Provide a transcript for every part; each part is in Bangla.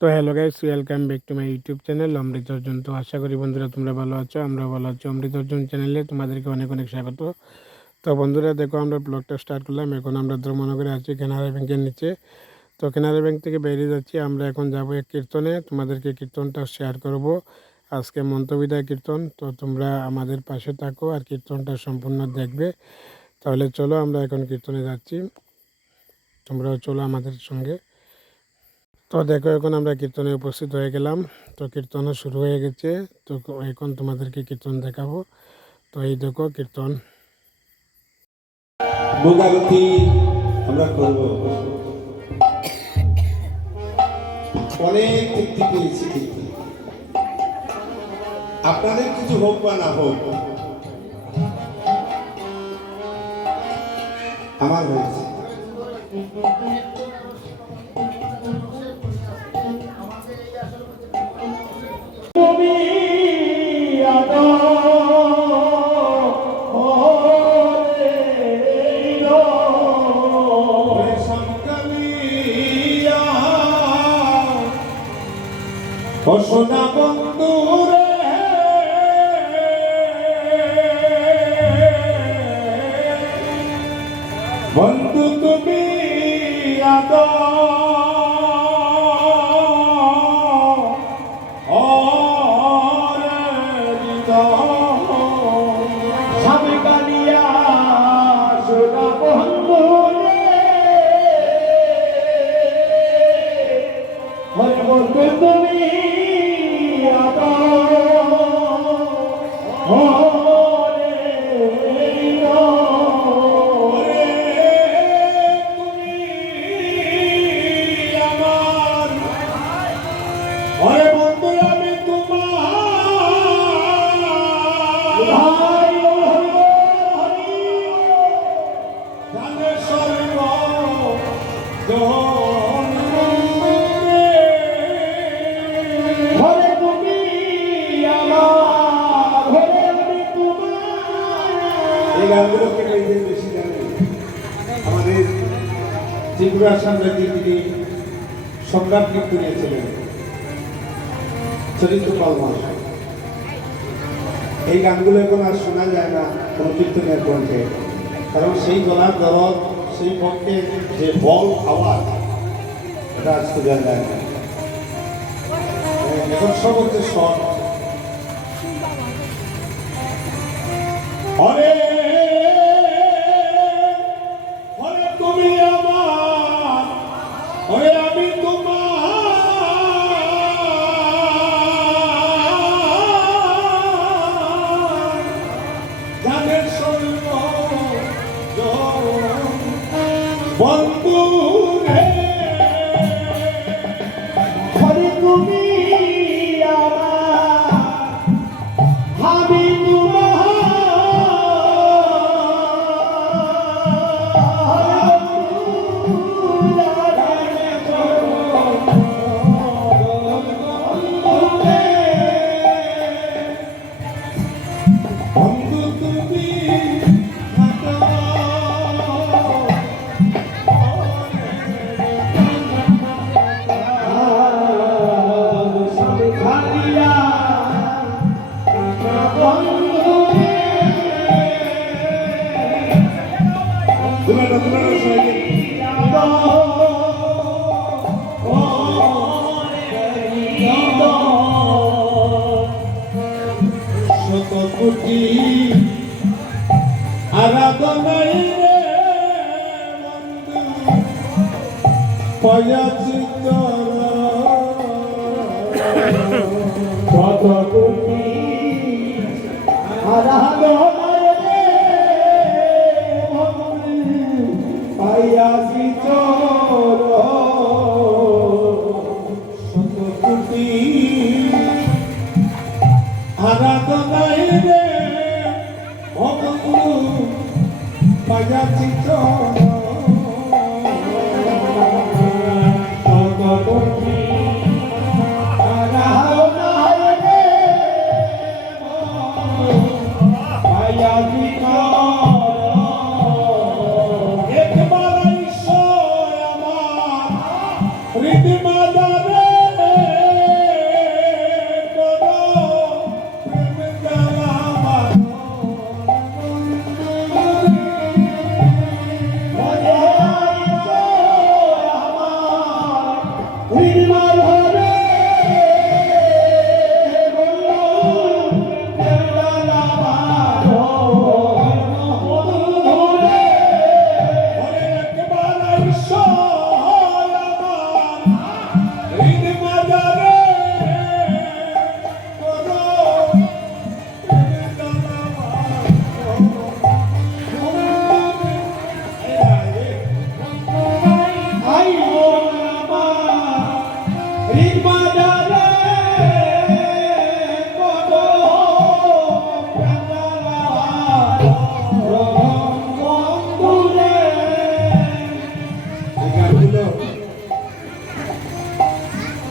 তো hello guys, welcome back to my YouTube channel Amrit Arjun. তো আশা করি বন্ধুরা তোমরা ভালো আছো, আমরা ভালো আছি। অমৃত অর্জুন চ্যানেলে তোমাদেরকে অনেক অনেক স্বাগত। তো বন্ধুরা দেখো, আমরা ব্লগটা স্টার্ট করলাম। এখন আমরা ধর্মনগরে আছি, কেনারা ব্যাংকের নিচে। তো কেনারা ব্যাংক থেকে বেরিয়ে যাচ্ছি। আমরা এখন যাবো এক কীর্তনে, তোমাদেরকে কীর্তনটা শেয়ার করব। আজকে মন্ত্রবিদায় কীর্তন। তো তোমরা আমাদের পাশে থাকো আর কীর্তনটা সম্পূর্ণ দেখবে। তাহলে চলো, আমরা এখন কীর্তনে যাচ্ছি, তোমরাও চলো আমাদের সঙ্গে। তো দেখো, এখন আমরা কীর্তনে উপস্থিত হয়ে গেলাম। তো কীর্তনও শুরু হয়ে গেছে। তো এখন তোমাদেরকে কীর্তন দেখাবো। তো এই দেখো কীর্তন। মোকাবিলা আমরা করব। অনেক তৃপ্তি পেয়েছি, কিন্তু আপনাদের কিছু হোক বা না হোক, আমার হয়েছে। সোনা বন্ধু রে, বন্ধু তুমি স্বামী কালিয়া সোনা বন্ধু রে, বন্ধু তুমি এই গানগুলোকে মেয়েদের বেশি জানে। আমাদের ত্রিপুরার সাম্রাজ্যে তিনি সম্রাট কীর্তনিয়েছিলেন চরিত্র পালমা। এই গানগুলো এখন আর শোনা যায় না কোনো কীর্তনের কণ্ঠে, কারণ সেই গলার দরদ, সেই পক্ষে যে বল আওয়াজ, এটা আজ খোঁজা যায় না। এখন সব হচ্ছে শট। অরে অরে তুমি আমার, অরে আমি তোমার, জানের সর্ব বন্ধু রে, অরে তুমি আমার, আমি শতকোটি আরাধনাই রে বন্ধু পয়াছি তোর, শতকোটি আরাধনাই রে বন্ধু পয়াছি তোর, শতকোটি আরাধনাই রে বন্ধু পয়াছি তোর, শতকোটি আরাধনাই রে পয়াছি তোর, একবার ঈশ্বর আমার হৃদয় মাদারে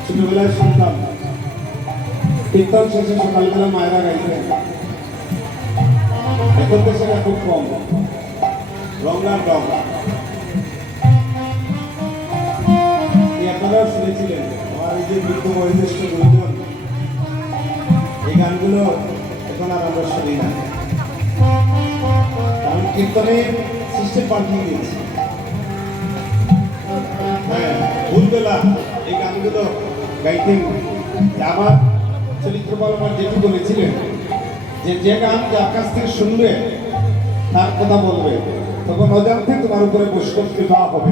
ছোটবেলায় শুনতাম কীর্তন শেষে সকালবেলা মায়েরা গাইতেন। এখন তো সেটা খুব কম। রঙার রং আপনারাও শুনেছিলেন। আমার এই যে বৃদ্ধ বয়োজ্যেষ্ঠ গুরুজন, এই গানগুলো এখন আর আমরা শুনি না, কারণ কীর্তনের সিস্টেম পাল্টিয়ে দিয়েছি। হ্যাঁ, ভুলবেলা এই গানগুলো গাইতেন। আমার চরিত্রপাল আমার যেটু বলেছিলেন যে যে গান যার কাছ থেকে শুনবে তার কথা বলবে, তখন অজান্তে তোমার উপরে বৈষ্ণব কৃপা হবে।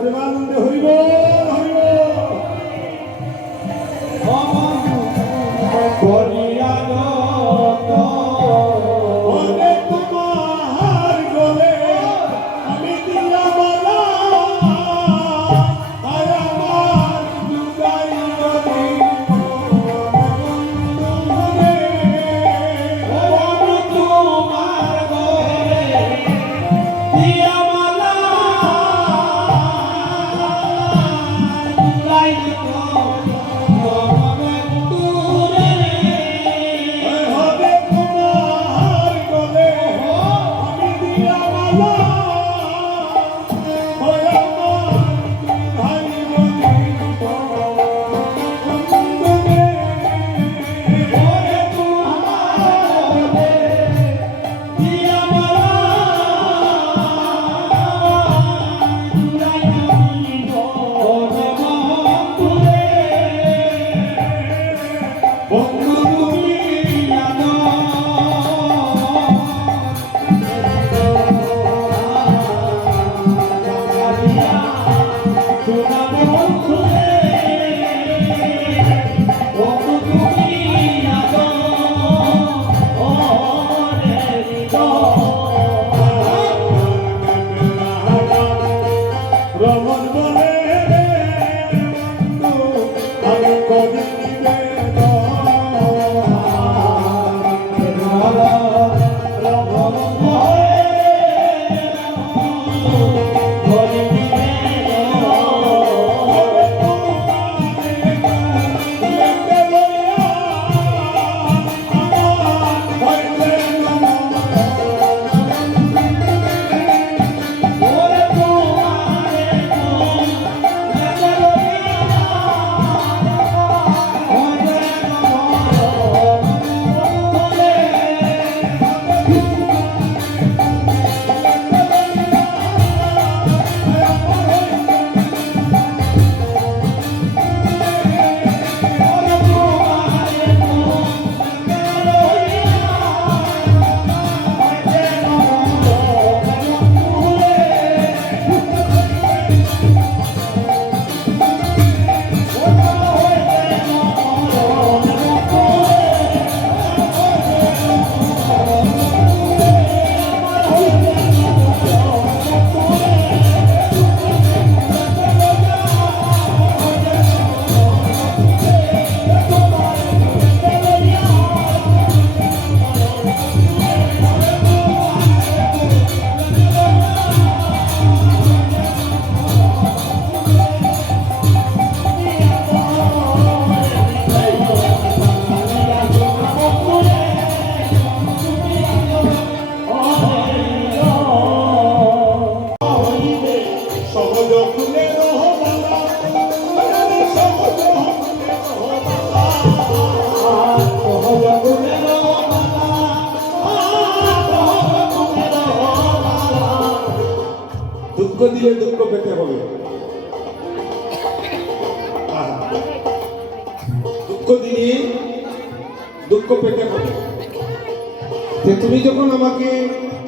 প্রেমানন্দে হরিবল। দুঃখ দিলে দুঃখ পেতে হবে। দুঃখ দিলে দুঃখ পেতে হবে। যে তুমি যখন আমাকে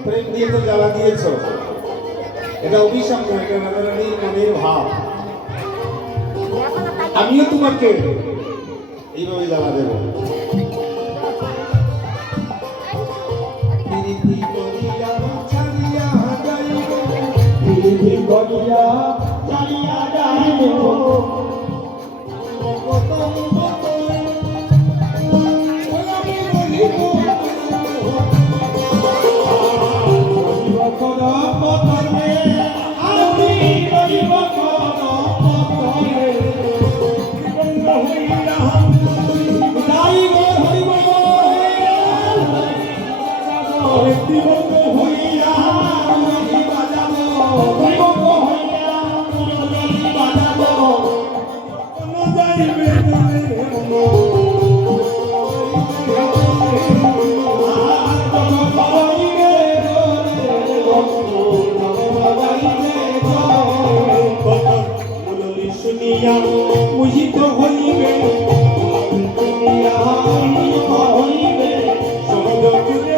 প্রেম দিয়ে তো জ্বালা দিয়েছ, এটা অভিশাপ নয়, এটা রাধারানীর মনের ভাব। আমিও তোমাকে এইভাবে জ্বালা দেব। মুহিত হইবে হইবে সমুদ্র তুলে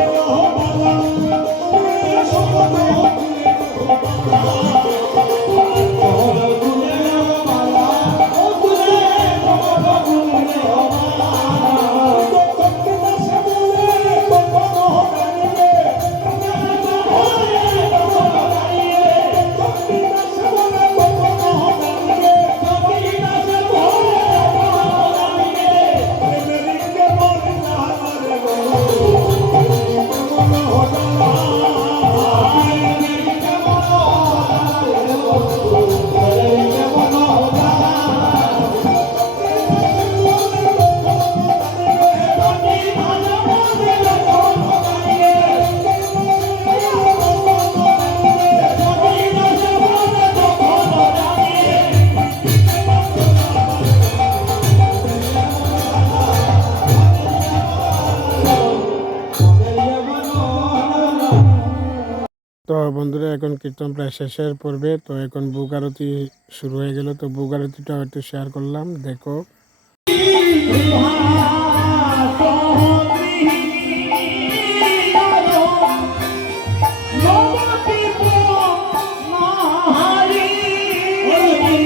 তো বন্ধুরা এখন কীর্তন প্রায় শেষের পর্বে, তো এখন বুক আরতি শুরু হয়ে গেল। তো বুক আরতিটাও একটু শেয়ার করলাম, দেখো।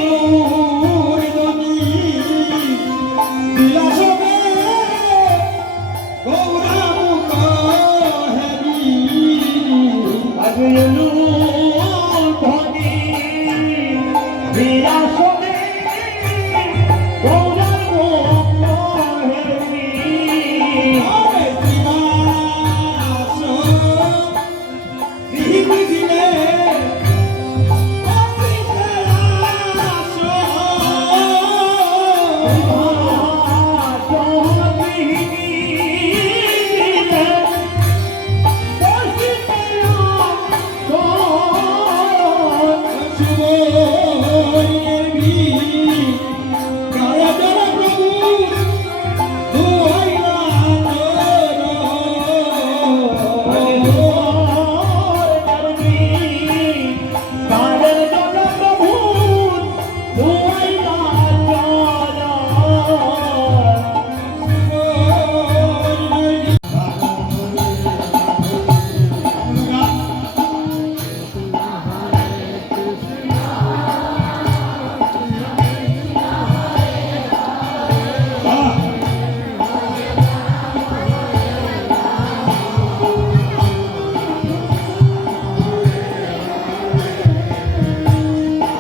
Oh আসনে গৌরাঙ্গ হেরি আরে শ্রীনিবাস গৃহিণী দিলে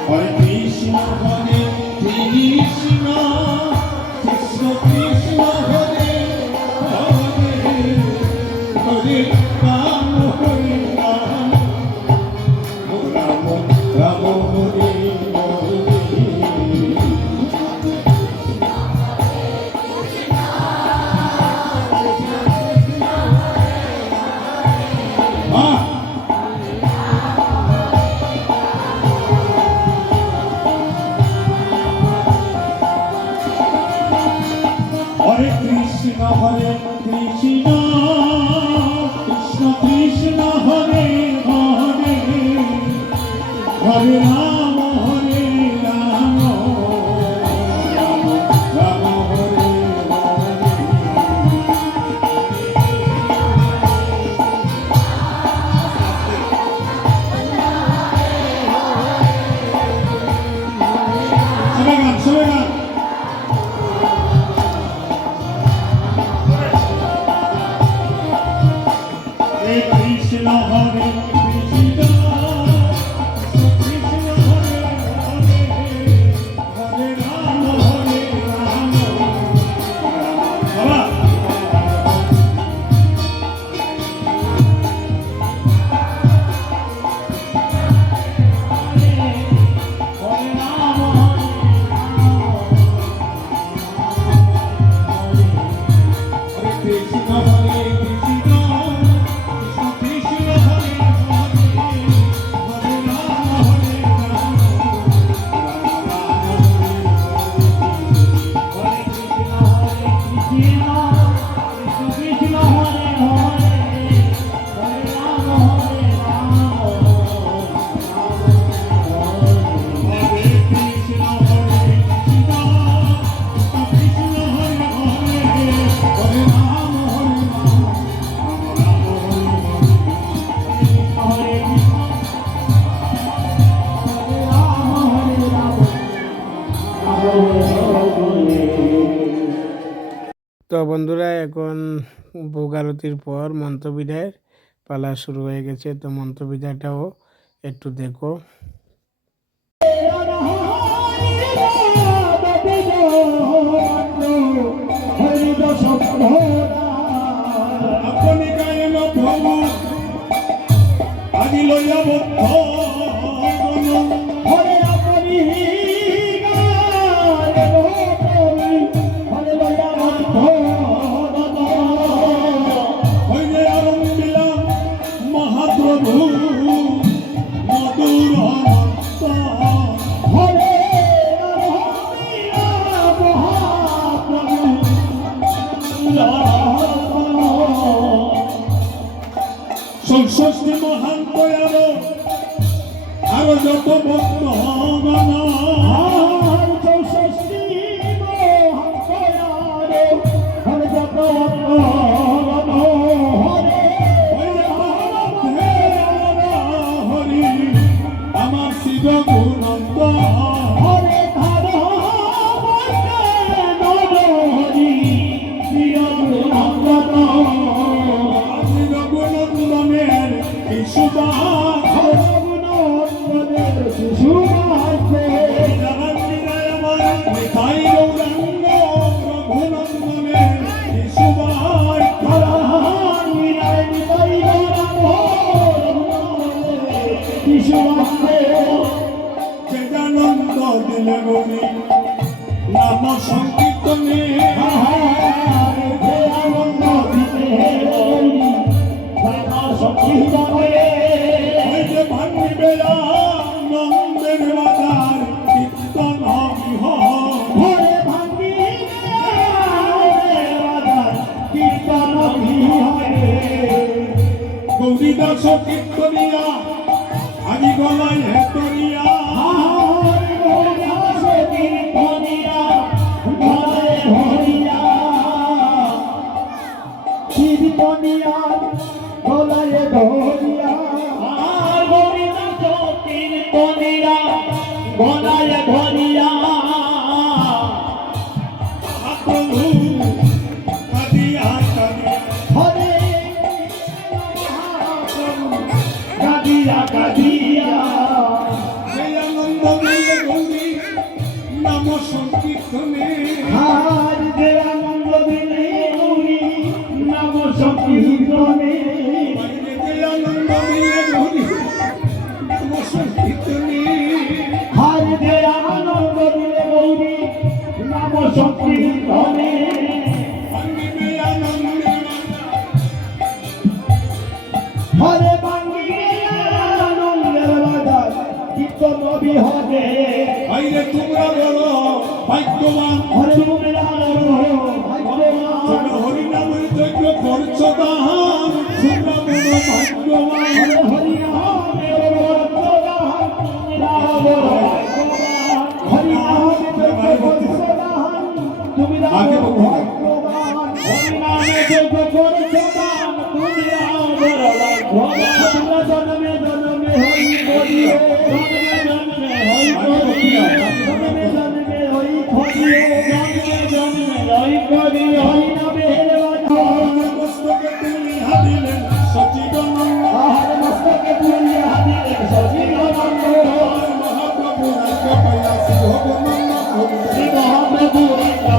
হরে কৃষ্ণ হরে কৃষ্ণ কৃষ্ণ কৃষ্ণ হরে হরে হরে রাম হরে রাম রাম রাম হরে হরে হরে কৃষ্ণ হরে কৃষ্ণ কৃষ্ণ কৃষ্ণ হরে হরে হরে রাম রাম রাম হরে সবাই গান কৃষ্ণ হরে কৃষ্ণ কৃষ্ণ হরে হরে হরে রাম বাবা হরে রাম হরে কৃষ্ণ হরে কৃষ্ণ তো বন্ধুরা এখন ভোগ আরতির পর মন্ত্রবিদায়ের পালা শুরু হয়ে গেছে। তো মন্ত্রবিদায়টাও একটু দেখো। আপনি গায়েন প্রভু আজি লইয়া বদ্ধ হরে আপনি হরে লইয়া বদ্ধ হইলে আরম্ভিলা মহাপ্রভু মধুর হরে মহাপ্রভু ষষ্ঠী মহান দয়াল গৌরী নাম সংকীর্তনে ওই যে ভাঙিবে নন্দের বাজার কীর্তন গৌরী দাস কীর্তনিয়া আজি গলায় হেতরিয়া প্রভু কাঁদিয়া কাঁদিয়া সেই আনন্দ মিলে গৌরী নাম সংকীর্তনে বাইরে যে আনন্দ মিলে গৌরী নাম সংকীর্তনে ভাঙিবে আনন্দে বাইরে তোমরা বলো ভাগ্যবান তোমরা হরিনামের যজ্ঞ করছো তাহার তোমরা বলো ভাগ্যবান আগে বলতে মস্তকে তুমি হাদিলেন সচিবানন্দ মহাপ্রভু রাজ্য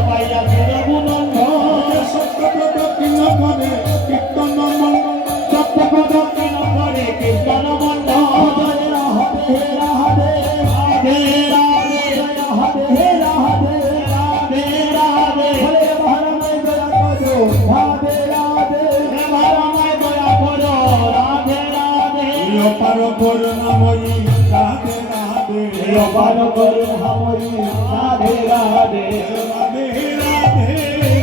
পাইয়া শিবনন্দ সত্যব্রত কিন্ন করে কীর্তন অপার করুণাময়ী রাধে রাধে অপার করুণাময়ী রাধে রাধে রাধে রাধে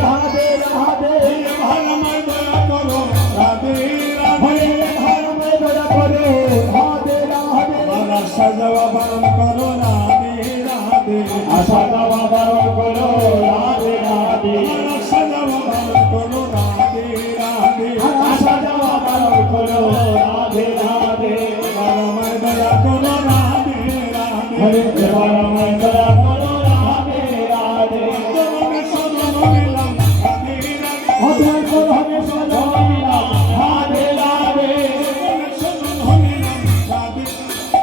রাধে রাধে ভারমায় দয়া করো রাধে রাধে ভারমায় দয়া করো রাধে রাধে আমার সাজাওয়া বারণ করো রাধে রাধে আশা দেওয়া বারণ করো রাধে রাধে আমার সাজাওয়া বারণ করো রাধে রাধে আশা দেওয়া বারণ করো রাধে রাধে ভারমায় দয়া করো রাধে রাধে হরে ভারমায় দয়া করো রাধে রাধে চরণে শরণ নিলাম রাধে রাধে অধর করবে সজমিলা রাধে রাধে চরণে শরণ নিলাম রাধে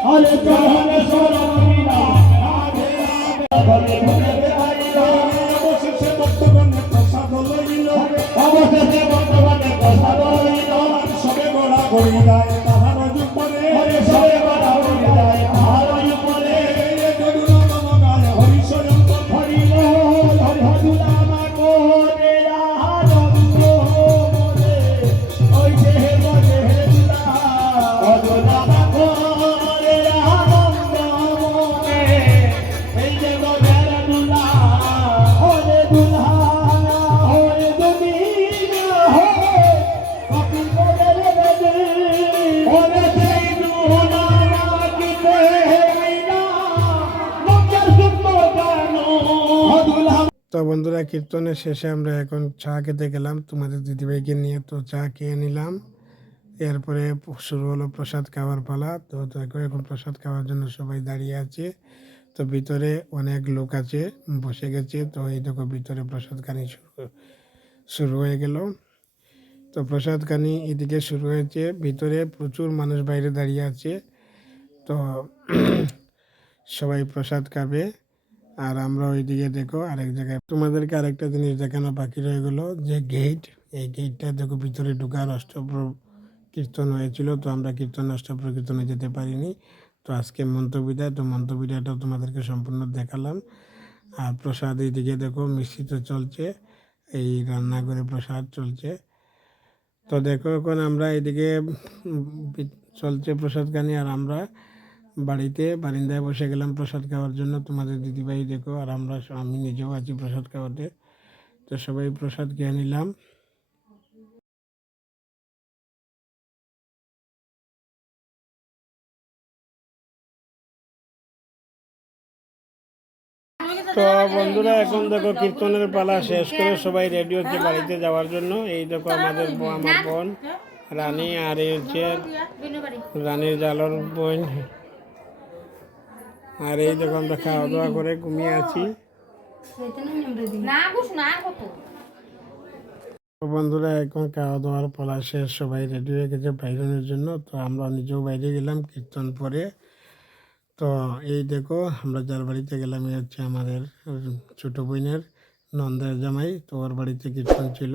হরে চরণে সজমিলা রাধে রাধে ভলে ভলে গাইলো অবশেষে বর্তমানে প্রসাদ লইল অবশেষে বর্তমানে প্রসাদ হইল সবে গড়া গড়ি যায় তাহার উপরে হরে সবে বড় হয়ে যায় আহার উপরে জগন্নাথ গায় হরিশয়ন হরি বল হরি হদুলা মাগো দেয়া আনন্দ মনে ওই যে বলে হেদুলা হদুলা মাগো দেয়া আনন্দ মনে এই যে বলে হেদুলা হরে দুলহা হরে দুনিয়া হরে কপি বলে বেদে হরে সেই দুনা কিতে আইনা লোকের সুন্দর গানো হদুলা তো বন্ধুরা কীর্তনের শেষে আমরা এখন চা খেতে গেলাম তোমাদের দিদিভাইকে নিয়ে, তো চা খেয়ে নিলাম। এরপরে শুরু হলো প্রসাদ খাওয়ার পালা। তো দেখো এখন প্রসাদ খাওয়ার জন্য সবাই দাঁড়িয়ে আছে। তো ভিতরে অনেক লোক আছে, বসে গেছে। তো এই দেখো ভিতরে প্রসাদখানি শুরু হয়ে গেল। তো প্রসাদখানি এদিকে শুরু হয়েছে, ভিতরে প্রচুর মানুষ বাইরে দাঁড়িয়ে আছে। তো সবাই প্রসাদ খাবে আর আমরা ওইদিকে দেখো আরেক জায়গায় তোমাদেরকে আরেকটা জিনিস দেখানো বাকি রয়ে গেলো, যে গেট, এই গেটটা দেখো ভিতরে ঢুকার অষ্টপ্র কীর্তন হয়েছিল। তো আমরা কীর্তন অষ্টপ্র কীর্তনে যেতে পারিনি। তো তো আজকে মন্ত্রবিদায়, তো মন্ত্রবিদায়টা তোমাদেরকে সম্পূর্ণ দেখালাম। আর প্রসাদ এইদিকে দেখো মিষ্টি চলছে, এই রান্নাঘরে প্রসাদ চলছে। তো দেখো এখন আমরা এদিকে চলছে প্রসাদ খানি, আর আমরা বাড়িতে বারিন্দায় বসে গেলাম প্রসাদ খাওয়ার জন্য। তোমাদের দিদিভাই দেখো, আর আমি নিজেও আছি প্রসাদ খাওয়াতে। তো সবাই প্রসাদ খেয়ে নিলাম। তো বন্ধুরা এখন দেখো কীর্তনের পালা শেষ করে সবাই রেডি হচ্ছে বাড়িতে যাওয়ার জন্য। এই দেখো আমার বোন রানী, আর এই হচ্ছে রানীর জালর বোন। আর এই দেখো আমরা খাওয়া দাওয়া করে ঘুমিয়ে আছি। তো বন্ধুরা এখন খাওয়া দাওয়ার পালা শেষ, সবাই রেডি হয়ে গেছে বাইরের জন্য। তো আমরা নিজেও বাইরে গেলাম কীর্তন পরে। তো এই দেখো আমরা যার বাড়িতে গেলাম, এই হচ্ছে আমাদের ছোটো বোনের নন্দের জামাই। তো ওর বাড়িতে কীর্তন ছিল।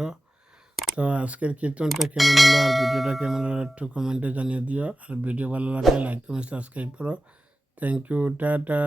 তো আজকের কীর্তনটা কেমন হলো আর ভিডিওটা কেমন হলো একটু কমেন্টে জানিয়ে দিও। আর ভিডিও ভালো লাগলে লাইক কমেন্ট সাবস্ক্রাইব করো। Thank you, tata.